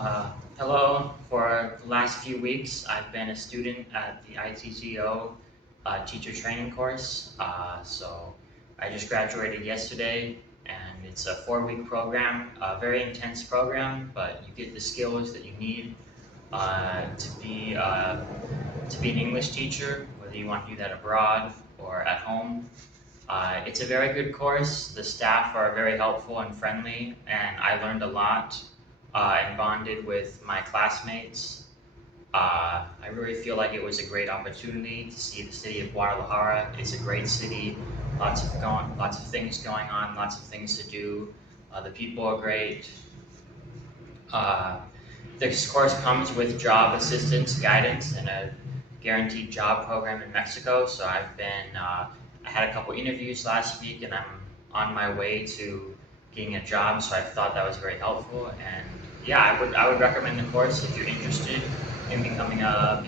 Hello. For the last few weeks, I've been a student at the ITTO teacher training course. So I just graduated yesterday, and it's a 4-week program, a very intense program, but you get the skills that you need to be an English teacher, whether you want to do that abroad or at home. It's a very good course. The staff are very helpful and friendly, and I learned a lot and bonded with my classmates. I really feel like it was a great opportunity to see the city of Guadalajara. It's a great city, lots of things going on, lots of things to do. The people are great. Uh, this course comes with job assistance, guidance, and a guaranteed job program in Mexico. So I had a couple interviews last week, and I'm on my way to getting a job. So I thought that was very helpful. And yeah, I would recommend the course if you're interested in becoming an